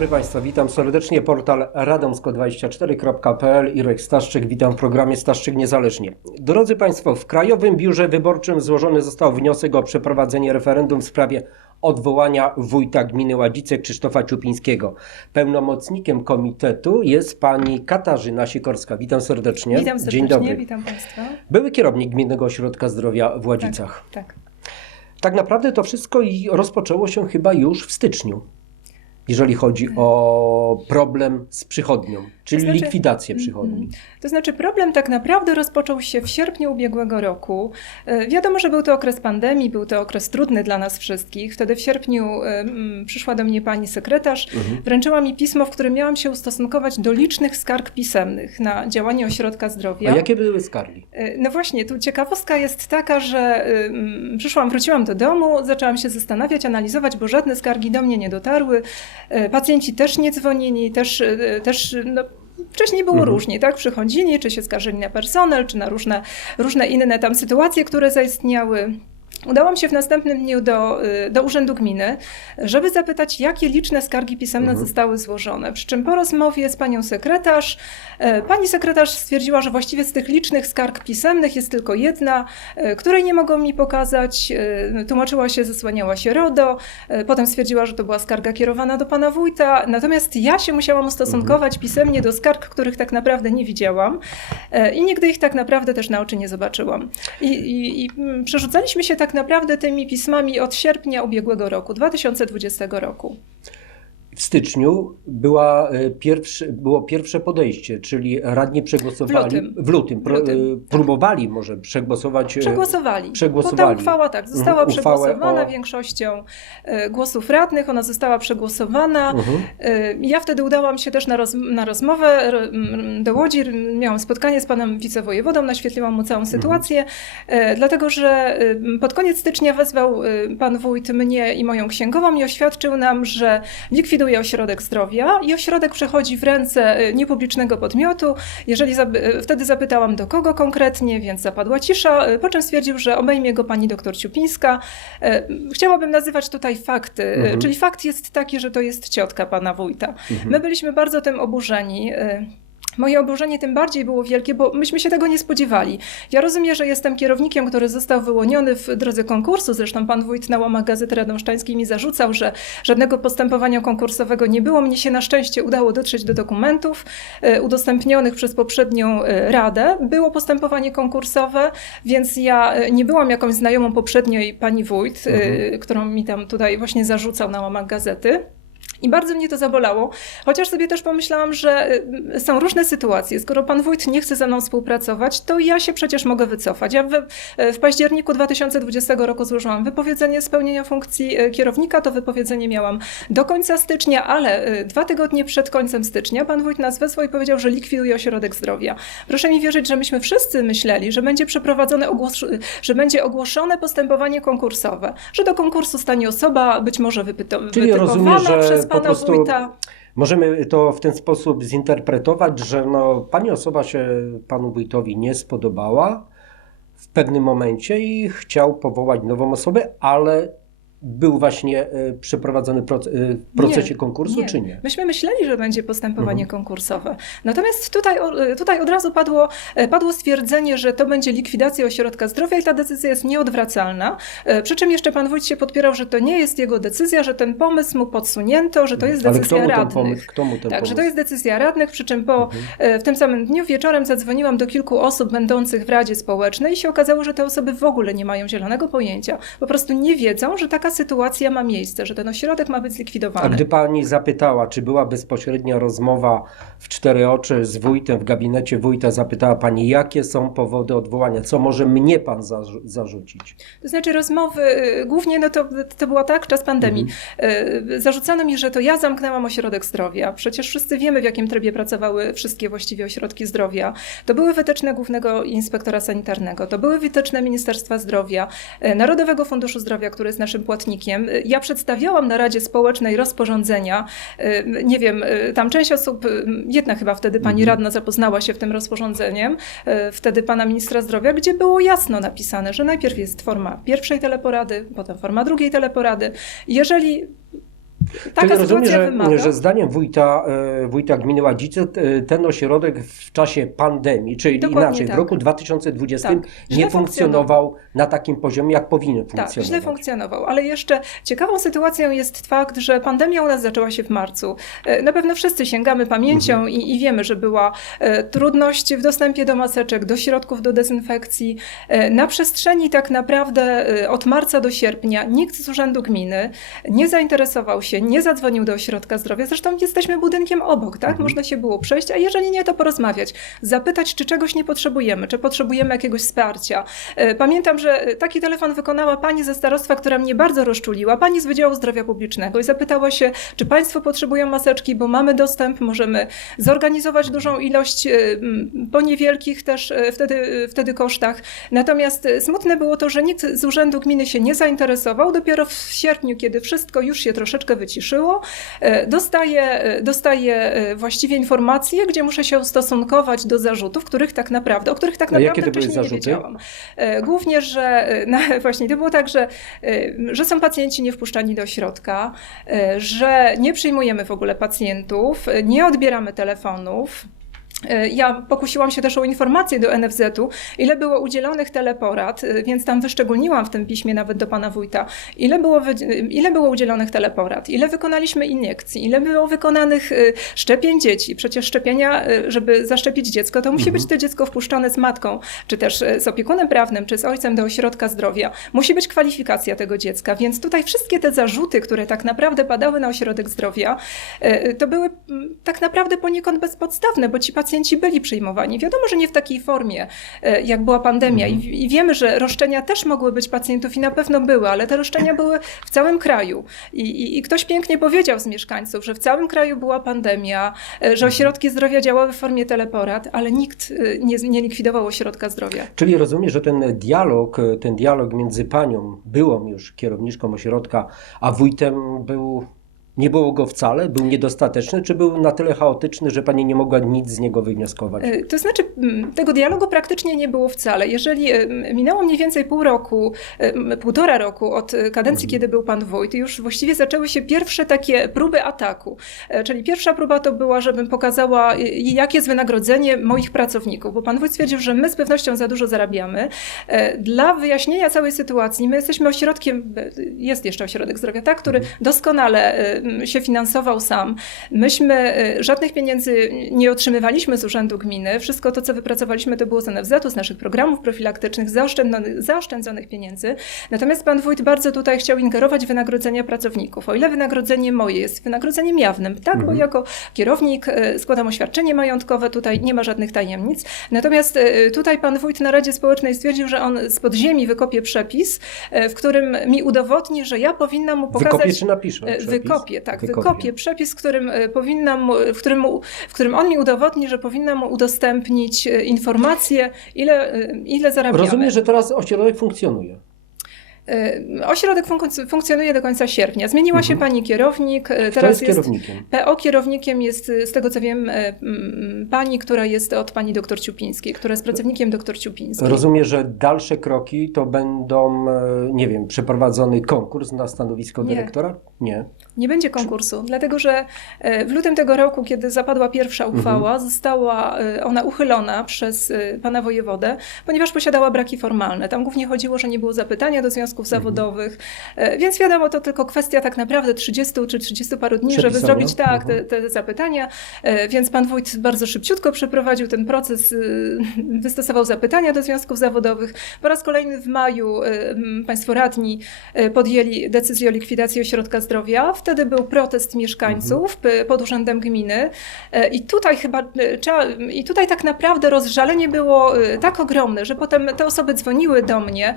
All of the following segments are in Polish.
dobry Państwa, witam serdecznie. Portal radomsko24.pl Irek Staszczyk, witam w programie Staszczyk Niezależnie. Drodzy Państwo, w Krajowym Biurze Wyborczym złożony został wniosek o przeprowadzenie referendum w sprawie odwołania wójta gminy Ładzice Krzysztofa Ciupińskiego. Pełnomocnikiem komitetu jest pani Katarzyna Sikorska. Witam serdecznie. Witam serdecznie, Dzień dobry. witam Państwa. Były kierownik Gminnego Ośrodka Zdrowia w Ładzicach. Tak. Tak naprawdę to wszystko rozpoczęło się chyba już w styczniu, jeżeli chodzi o problem z przychodnią, czyli znaczy- likwidację przychodni. Mhm. To znaczy problem tak naprawdę rozpoczął się w sierpniu ubiegłego roku. E, Wiadomo, że był to okres pandemii, był to okres trudny dla nas wszystkich. Wtedy w sierpniu e, przyszła do mnie pani sekretarz, Mhm. wręczyła mi pismo, w którym miałam się ustosunkować do licznych skarg pisemnych na działanie ośrodka zdrowia. A jakie były skargi? E, No właśnie, tu ciekawostka jest taka, że przyszłam, wróciłam do domu, zaczęłam się zastanawiać, analizować, bo żadne skargi do mnie nie dotarły. E, Pacjenci też nie dzwonili, też, e, też no, wcześniej było Mhm. różnie, tak? Przychodzili, czy się skarżyli na personel, czy na różne, różne inne tam sytuacje, które zaistniały. Udałam się w następnym dniu do, y, do Urzędu Gminy, żeby zapytać, jakie liczne skargi pisemne Mhm. zostały złożone. Przy czym po rozmowie z panią sekretarz, e, pani sekretarz stwierdziła, że właściwie z tych licznych skarg pisemnych jest tylko jedna, e, której nie mogą mi pokazać. E, Tłumaczyła się, zasłaniała się RODO, potem stwierdziła, że to była skarga kierowana do pana wójta. Natomiast ja się musiałam ustosunkować pisemnie do skarg, których tak naprawdę nie widziałam i nigdy ich tak naprawdę też na oczy nie zobaczyłam. I, i, i mm, przerzucaliśmy się tak naprawdę tymi pismami od sierpnia ubiegłego roku, 2020 roku. W styczniu była e, pierwszy, było pierwsze podejście, czyli radni przegłosowali W lutym. w lutym, pro, W lutym, e, tak. próbowali może przegłosować. Przegłosowali. przegłosowali. Bo ta uchwała tak, została Mhm, przegłosowana o- większością e, głosów radnych, ona została przegłosowana. Mhm. Ja wtedy udałam się też na, roz, na rozmowę do Łodzi. Miałam spotkanie z panem wicewojewodą, naświetliłam mu całą sytuację, e, dlatego że pod koniec stycznia wezwał pan wójt mnie i moją księgową i oświadczył nam, że likwiduje ośrodek zdrowia i ośrodek przechodzi w ręce e, niepublicznego podmiotu. Jeżeli e, wtedy zapytałam do kogo konkretnie, więc zapadła cisza, e, po czym stwierdził, że obejmie go pani doktor Ciupińska. Chciałabym nazywać tutaj fakty, Mhm. czyli fakt jest taki, że to jest ciotka pana wójta. My byliśmy bardzo tym oburzeni. Moje oburzenie tym bardziej było wielkie, bo myśmy się tego nie spodziewali. Ja rozumiem, że jestem kierownikiem, który został wyłoniony w drodze konkursu. Zresztą pan wójt na łamach Gazety Radomszczańskiej mi zarzucał, że żadnego postępowania konkursowego nie było. Mnie się na szczęście udało dotrzeć do dokumentów y, udostępnionych przez poprzednią y, radę. Było postępowanie konkursowe, więc ja y, nie byłam jakąś znajomą poprzedniej pani wójt, Mhm. którą mi tam tutaj właśnie zarzucał na łamach gazety. I bardzo mnie to zabolało, chociaż sobie też pomyślałam, że y, są różne sytuacje. Skoro pan wójt nie chce ze mną współpracować, to ja się przecież mogę wycofać. Ja w, w październiku 2020 roku złożyłam wypowiedzenie spełnienia funkcji y, kierownika. To wypowiedzenie miałam do końca stycznia, ale y, dwa tygodnie przed końcem stycznia pan wójt nas wezwał i powiedział, że likwiduje ośrodek zdrowia. Proszę mi wierzyć, że myśmy wszyscy myśleli, że będzie przeprowadzone, ogłos- że będzie ogłoszone postępowanie konkursowe, że do konkursu stanie osoba być może wypyto- Czyli wytypowana rozumiem, że przez po prostu wójta. Możemy to w ten sposób zinterpretować, że no, pani osoba się panu wójtowi nie spodobała w pewnym momencie i chciał powołać nową osobę, ale był właśnie e, przeprowadzony e, w procesie konkursu, czy nie? Myśmy myśleli, że będzie postępowanie Mhm. konkursowe. Natomiast tutaj, o- tutaj od razu padło, e, padło stwierdzenie, że to będzie likwidacja ośrodka zdrowia i ta decyzja jest nieodwracalna. E, Przy czym jeszcze pan wójt się podpierał, że to nie jest jego decyzja, że ten pomysł mu podsunięto, że to jest Ale decyzja radnych. Kto mu ten Tak, że pomysł? to jest decyzja radnych, przy czym po, Mhm. e, w tym samym dniu wieczorem zadzwoniłam do kilku osób będących w Radzie Społecznej i się okazało, że te osoby w ogóle nie mają zielonego pojęcia. Po prostu nie wiedzą, że taka sytuacja ma miejsce, że ten ośrodek ma być A zlikwidowany. gdy pani zapytała, czy była bezpośrednia rozmowa w cztery oczy z wójtem w gabinecie wójta, zapytała pani, jakie są powody odwołania, co może mnie pan zarzu- zarzucić? To znaczy rozmowy, y, głównie no to, to była tak, czas pandemii. Y, Zarzucano mi, że to ja zamknęłam ośrodek zdrowia. Przecież wszyscy wiemy, w jakim trybie pracowały wszystkie właściwie ośrodki zdrowia. To były wytyczne Głównego Inspektora Sanitarnego, to były wytyczne Ministerstwa Zdrowia, y, Narodowego Funduszu Zdrowia, który jest naszym płatnikiem. Ja przedstawiałam na Radzie Społecznej rozporządzenia. Y, Nie wiem, y, tam część osób, y, jedna chyba wtedy pani radna zapoznała się w tym rozporządzeniem, wtedy pana ministra zdrowia, gdzie było jasno napisane, że najpierw jest forma pierwszej teleporady, potem forma drugiej teleporady. Jeżeli Taka Czyli rozumiem, że, wymaga. że zdaniem wójta, e, wójta gminy Ładzice ten ośrodek w czasie pandemii, czyli Dokładnie inaczej, tak. w roku 2020 Tak. Nie funkcjonował na takim poziomie, jak powinien Tak, funkcjonować. źle funkcjonował, ale jeszcze ciekawą sytuacją jest fakt, że pandemia u nas zaczęła się w marcu. E, Na pewno wszyscy sięgamy pamięcią Mhm. i, i wiemy, że była e, trudność w dostępie do maseczek, do środków do dezynfekcji. Na przestrzeni tak naprawdę od marca do sierpnia nikt z Urzędu Gminy nie zainteresował się, nie zadzwonił do ośrodka zdrowia. Zresztą jesteśmy budynkiem obok, tak? Mhm. Można się było przejść, a jeżeli nie, to porozmawiać, zapytać, czy czegoś nie potrzebujemy, czy potrzebujemy jakiegoś wsparcia. E, Pamiętam, że taki telefon wykonała pani ze starostwa, która mnie bardzo rozczuliła, pani z Wydziału Zdrowia Publicznego i zapytała się, czy państwo potrzebują maseczki, bo mamy dostęp, możemy zorganizować dużą ilość e, po niewielkich też e, wtedy, wtedy kosztach. Natomiast e, smutne było to, że nikt z Urzędu Gminy się nie zainteresował. Dopiero w sierpniu, kiedy wszystko już się troszeczkę wyciszyło, e, dostaję, e, dostaję e, właściwie informacje, gdzie muszę się ustosunkować do zarzutów, których tak naprawdę, o których tak naprawdę wcześniej nie wiedziałam. Głównie, że no, właśnie to było tak, że, że są pacjenci niewpuszczani do środka, że nie przyjmujemy w ogóle pacjentów, nie odbieramy telefonów. E, Ja pokusiłam się też o informacje do NFZ-u, ile było udzielonych teleporad, e, więc tam wyszczególniłam w tym piśmie nawet do pana wójta, ile było, wy- ile było udzielonych teleporad, ile wykonaliśmy iniekcji, ile było wykonanych e, szczepień dzieci. Przecież szczepienia, e, żeby zaszczepić dziecko, to musi Mhm. być to dziecko wpuszczone z matką, czy też e, z opiekunem prawnym, czy z ojcem do ośrodka zdrowia. Musi być kwalifikacja tego dziecka, więc tutaj wszystkie te zarzuty, które tak naprawdę padały na ośrodek zdrowia, e, to były tak naprawdę poniekąd bezpodstawne, bo ci pacjenci byli przyjmowani. Wiadomo, że nie w takiej formie, e, jak była pandemia I, i wiemy, że roszczenia też mogły być pacjentów i na pewno były, ale te roszczenia były w całym kraju. I, i, I ktoś pięknie powiedział z mieszkańców, że w całym kraju była pandemia, e, że ośrodki zdrowia działały w formie teleporad, ale nikt e, nie, nie likwidował ośrodka zdrowia. Czyli rozumiem, że ten dialog, ten dialog między panią, byłą już kierowniczką ośrodka, a wójtem był, nie było go wcale, był niedostateczny, czy był na tyle chaotyczny, że pani nie mogła nic z niego wywnioskować? E, To znaczy, tego dialogu praktycznie nie było wcale. Jeżeli e, minęło mniej więcej pół roku, e, półtora roku od kadencji, kiedy był pan wójt, już właściwie zaczęły się pierwsze takie próby ataku. Czyli pierwsza próba to była, żebym pokazała, jakie jest wynagrodzenie moich pracowników, bo pan wójt stwierdził, że my z pewnością za dużo zarabiamy. Dla wyjaśnienia całej sytuacji, my jesteśmy ośrodkiem, jest jeszcze ośrodek zdrowia, tak, który doskonale e, m, się finansował sam. Myśmy e, żadnych pieniędzy nie otrzymywaliśmy z Urzędu Gminy. Wszystko to, co wypracowaliśmy, to było z NFZ-u, z naszych programów profilaktycznych, zaoszczędzonych, zaoszczędzonych pieniędzy. Natomiast pan wójt bardzo tutaj chciał ingerować w wynagrodzenia pracowników. O ile wynagrodzenie moje jest wynagrodzeniem jawnym, tak, bo Mhm. jako kierownik e, składam oświadczenie majątkowe, tutaj nie ma żadnych tajemnic. Natomiast e, tutaj pan wójt na Radzie Społecznej stwierdził, że on z podziemi wykopie przepis, w którym mi udowodni, że ja powinnam mu pokazać... Wykopię czy napiszę? E, przepis? Wykopię, tak, wykopię. przepis, w którym e, powinnam, w którym, mu- w którym on mi udowodni, że powinnam mu udostępnić e, informacje, ile, e, ile zarabiamy. Rozumiem, że teraz ośrodek funkcjonuje. E, Ośrodek funk- funkcjonuje do końca sierpnia. Zmieniła się Mhm. pani kierownik. Kto Teraz jest kierownikiem? PO kierownikiem jest, e, z tego co wiem, mm, pani, która jest od pani doktor Ciupińskiej, która jest pracownikiem doktor Ciupińskiej. Rozumiem, że dalsze kroki to będą, e, nie wiem, przeprowadzony konkurs na stanowisko Nie. dyrektora? Nie. Nie będzie konkursu, dlatego że e, w lutym tego roku, kiedy zapadła pierwsza uchwała, została e, ona uchylona przez pana wojewodę, ponieważ posiadała braki formalne. Tam głównie chodziło, że nie było zapytania do związków zawodowych, e, więc wiadomo, to tylko kwestia tak naprawdę 30 czy 30 paru dni, żeby zrobić tak te, Mhm. te zapytania, E, więc pan wójt bardzo szybciutko przeprowadził ten proces, e, wystosował zapytania do związków zawodowych. Po raz kolejny w maju państwo radni podjęli decyzję o likwidacji ośrodka zdrowia. Wtedy był protest mieszkańców p- pod urzędem gminy i tutaj chyba i tutaj tak naprawdę rozżalenie było tak ogromne, że potem te osoby dzwoniły do mnie,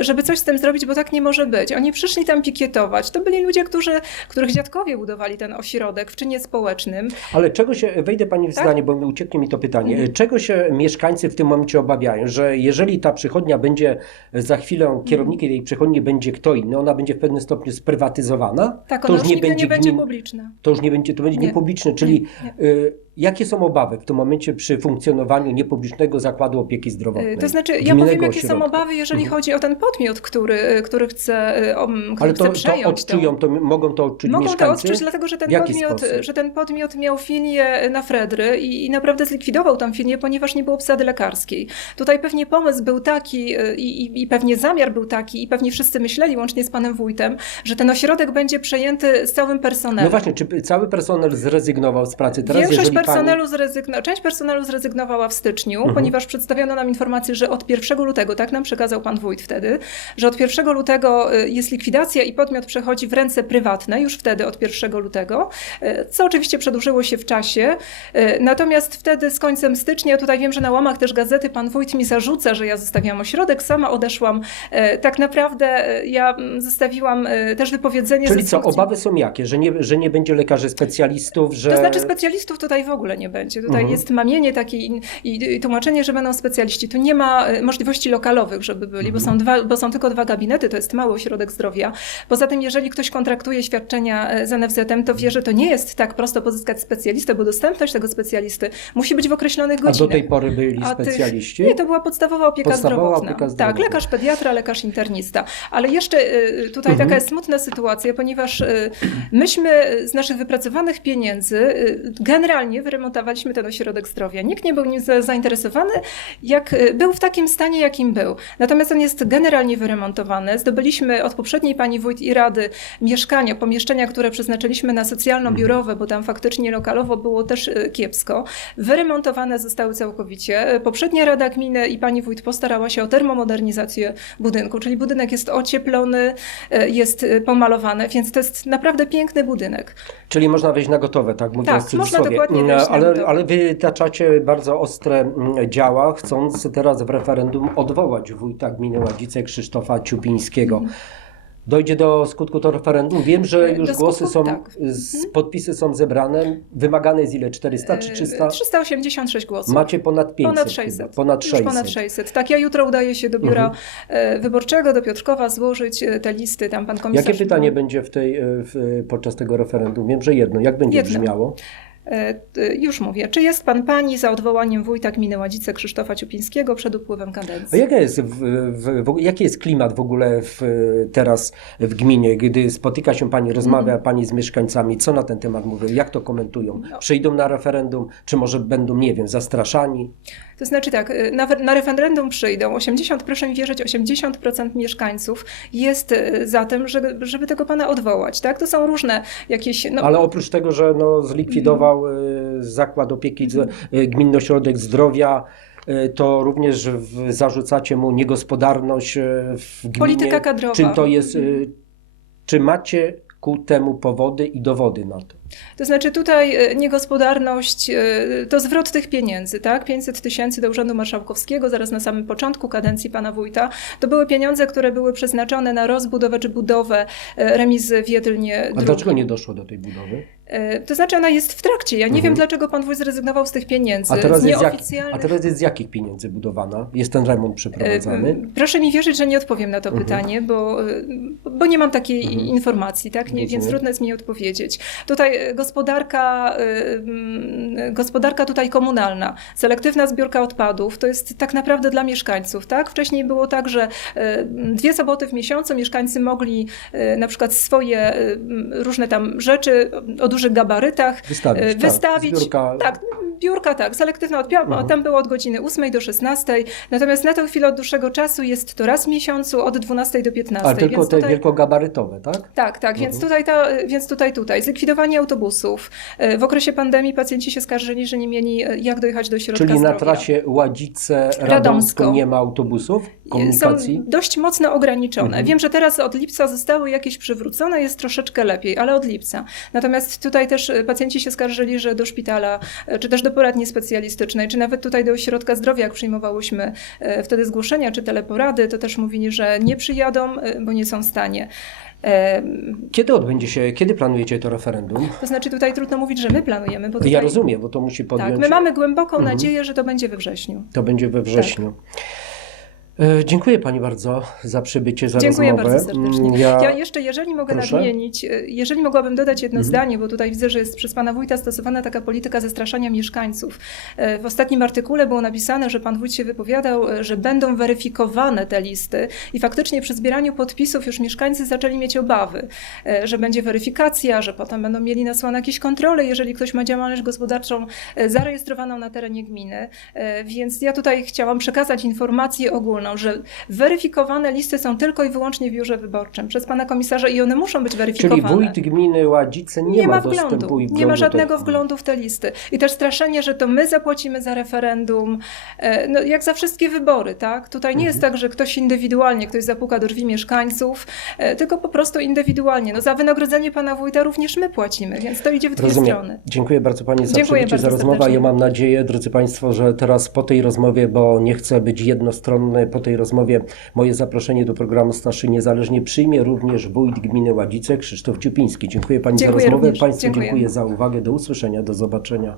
żeby coś z tym zrobić, bo tak nie może być. Oni przyszli tam pikietować. To byli ludzie, którzy, których dziadkowie budowali ten ośrodek w czynie społecznym. Ale czego się, wejdę Pani w Tak? zdanie, bo ucieknie mi to pytanie, Mhm. czego się mieszkańcy w tym momencie obawiają, że jeżeli ta przychodnia będzie za chwilę, kierownikiem tej przychodni będzie kto inny, ona będzie w pewnym stopniu sprywatyzowana, Tak, to ona już już nie będzie nie będzie publiczna. to już nie będzie, to będzie Nie. niepubliczne, czyli Nie, nie. y, jakie są obawy w tym momencie przy funkcjonowaniu niepublicznego zakładu opieki zdrowotnej? To znaczy, ja powiem, jakie są ośrodka? obawy, jeżeli Mhm. chodzi o ten podmiot, który, który chce, y, om, który Ale to, chce to przejąć tą- odczują, to mogą to odczuć Mogą to mieszkańcy? odczuć, dlatego że ten, podmiot, sposób? że ten podmiot miał filię na Fredry i, i naprawdę zlikwidował tą filię, ponieważ nie było obsady lekarskiej. Tutaj pewnie pomysł był taki y, i, i, i pewnie zamiar był taki i pewnie wszyscy myśleli, łącznie z panem wójtem, że ten ośrodek będzie przejęty z całym personelem. No właśnie, czy cały personel zrezygnował z pracy teraz? Większość personelu zrezygno... Część personelu zrezygnowała w styczniu, Mhm. ponieważ przedstawiono nam informację, że od 1 lutego, tak nam przekazał pan wójt wtedy, że od 1 lutego y, jest likwidacja i podmiot przechodzi w ręce prywatne, już wtedy od 1 lutego, y, co oczywiście przedłużyło się w czasie. Y, Natomiast wtedy z końcem stycznia, tutaj wiem, że na łamach też gazety pan wójt mi zarzuca, że ja zostawiam ośrodek, sama odeszłam. Tak naprawdę ja mm, zostawiłam też wypowiedzenie. Czyli co, obawy są jakie? Że nie, że nie będzie lekarzy specjalistów, że... To znaczy specjalistów tutaj w ogóle nie będzie. Tutaj Mhm. jest mamienie takie i, i, tłumaczenie, że będą specjaliści. Tu nie ma e, możliwości lokalowych, żeby byli, bo, Mhm. są dwa, bo są tylko dwa gabinety, to jest mały ośrodek zdrowia. Poza tym, jeżeli ktoś kontraktuje świadczenia e, z NFZ-em, to wie, że to nie jest tak prosto pozyskać specjalistę, bo dostępność tego specjalisty musi być w określonych A do godzinach. tej pory byli A tych- specjaliści? Nie, to była podstawowa opieka Podstawowa zdrowotna. opieka Tak, zdrowotna. lekarz pediatra, lekarz internista. Ale jeszcze y, tutaj Mhm. taka jest smutna sytuacja, ponieważ myśmy z naszych wypracowanych pieniędzy y, generalnie wyremontowaliśmy ten ośrodek zdrowia. Nikt nie był nim za- zainteresowany, jak y, był w takim stanie, jakim był. Natomiast on jest generalnie wyremontowany. Zdobyliśmy od poprzedniej pani wójt i rady mieszkania, pomieszczenia, które przeznaczyliśmy na socjalno-biurowe, bo tam faktycznie lokalowo było też y, kiepsko. Wyremontowane zostały całkowicie. Poprzednia rada gminy i pani wójt postarała się o termomodernizację budynku, czyli budynek jest ocieplony, y, jest pomalowany, więc to jest naprawdę piękny budynek. Czyli można wejść na gotowe, tak mówiąc Tak, można dokładnie ale, ale wy taczacie bardzo ostre mm, działa, chcąc teraz w referendum odwołać wójta gminy Ładzice Krzysztofa Ciupińskiego. Mhm. Dojdzie do skutku to referendum. Wiem, że E, już do głosy skutku, są, tak. z, podpisy są zebrane. Wymagane jest ile? 400 czy Y, 300? 386 głosów. Macie ponad 500. Ponad chyba. 600. Ponad Już 600. ponad 600. Tak, ja jutro udaję się do biura Mhm. e, wyborczego, do Piotrkowa, złożyć e, te listy. Tam pan komisarz... Jakie pytanie będzie w tej, e, w, podczas tego referendum? Wiem, że jedno. Jak będzie Jedno. brzmiało? E, Już mówię. Czy jest pan pani za odwołaniem wójta gminy Ładzice Krzysztofa Ciupińskiego przed upływem A kadencji? jaka jest w, w, w, jaki jest klimat w ogóle teraz w gminie, gdy spotyka się Pani, rozmawia Mhm. Pani z mieszkańcami, co na ten temat mówią, jak to komentują? No. Przyjdą na referendum, czy może będą, nie wiem, zastraszani? To znaczy tak, y, na, na referendum przyjdą 80, proszę mi wierzyć, 80% mieszkańców jest y, za tym, żeby, żeby tego pana odwołać. Tak? To są różne jakieś. No, Ale oprócz tego, że no, zlikwidował y, Zakład Opieki, y, Gminny Ośrodek Zdrowia, y, to również w, zarzucacie mu niegospodarność w gminie. Polityka kadrowa. Czym to jest, y, czy macie ku temu powody i dowody na to? To znaczy tutaj e, niegospodarność e, to zwrot tych pieniędzy, tak? 500 tysięcy do Urzędu Marszałkowskiego zaraz na samym początku kadencji pana wójta. To były pieniądze, które były przeznaczone na rozbudowę czy budowę e, remizy w Jedylnie A dlaczego nie doszło do tej budowy? To znaczy ona jest w trakcie. Ja nie Mhm. wiem, dlaczego pan wójt zrezygnował z tych pieniędzy. A teraz, z jest jak, nieoficjalnych... a teraz jest z jakich pieniędzy budowana? Jest ten remont przeprowadzany? Proszę mi wierzyć, że nie odpowiem na to Mhm. pytanie, bo, bo nie mam takiej Mhm. informacji, tak? Nie, więc trudno jest mi odpowiedzieć. Tutaj gospodarka, mm, gospodarka tutaj komunalna, selektywna zbiórka odpadów, to jest tak naprawdę dla mieszkańców, tak? Wcześniej było tak, że e, dwie soboty w miesiącu mieszkańcy mogli e, na przykład swoje różne tam rzeczy o dużych gabarytach Wystawić, e, tak. wystawić. Zbiórka, Tak, biurka, tak, selektywna Mhm. tam było od godziny 8 do 16, natomiast na tę chwilę od dłuższego czasu jest to raz w miesiącu od 12 do 15. Ale tylko te tutaj, wielkogabarytowe, tak? tak, tak, więc Mhm. tutaj, ta, więc tutaj, tutaj. Zlikwidowanie autobusów. E, W okresie pandemii pacjenci się skarżyli, że nie mieli e, jak dojechać do środka Czyli na zdrowia. trasie Ładzice-Radomsko Radomsko. nie ma autobusów komunikacji? Są dość mocno ograniczone. Mhm. Wiem, że teraz od lipca zostały jakieś przywrócone, jest troszeczkę lepiej, ale od lipca. Natomiast tutaj też e, pacjenci się skarżyli, że do szpitala, e, czy też do poradni specjalistycznej, czy nawet tutaj do ośrodka zdrowia, jak przyjmowałyśmy e, wtedy zgłoszenia, czy teleporady, to też mówili, że nie przyjadą, e, bo nie są w stanie. Kiedy odbędzie się, kiedy planujecie to referendum? To znaczy tutaj trudno mówić, że my planujemy, bo tutaj, Ja rozumiem, bo to musi podjąć... tak, my mamy głęboką Mhm. nadzieję, że to będzie we wrześniu. To będzie we wrześniu. E, Dziękuję Pani bardzo za przybycie, za Dziękuję rozmowę. bardzo serdecznie. Mm, Ja... jeszcze, jeżeli mogę Proszę. nadmienić, y, jeżeli mogłabym dodać jedno Mhm. zdanie, bo tutaj widzę, że jest przez pana wójta stosowana taka polityka zastraszania mieszkańców. E, W ostatnim artykule było napisane, że pan wójt się wypowiadał, e, że będą weryfikowane te listy i faktycznie przy zbieraniu podpisów już mieszkańcy zaczęli mieć obawy, e, że będzie weryfikacja, że potem będą mieli nasłane jakieś kontrole, jeżeli ktoś ma działalność gospodarczą e, zarejestrowaną na terenie gminy. E, Więc ja tutaj chciałam przekazać informację ogólną, że weryfikowane listy są tylko i wyłącznie w biurze wyborczym przez pana komisarza i one muszą być Czyli weryfikowane. wójt gminy Ładzice nie, nie ma dostępu wglądu, i nie ma do żadnego tych- wglądu w te listy. I też straszenie, że to my zapłacimy za referendum, e, no, jak za wszystkie wybory, tak? Tutaj nie jest Mhm. tak, że ktoś indywidualnie, ktoś zapuka do drzwi mieszkańców, e, tylko po prostu indywidualnie. No, za wynagrodzenie pana wójta również my płacimy, więc to idzie w dwie Rozumiem. strony. Dziękuję bardzo Pani za Dziękuję przybycie, za rozmowę. Ja mam nadzieję, drodzy Państwo, że teraz po tej rozmowie, bo nie chcę być jednostronny, po tej rozmowie moje zaproszenie do programu Starszy Niezależnie przyjmie również wójt gminy Ładzice Krzysztof Ciupiński. Dziękuję Pani Dziękuję za rozmowę. również. Państwu Dziękuję. dziękuję za uwagę. Do usłyszenia, do zobaczenia.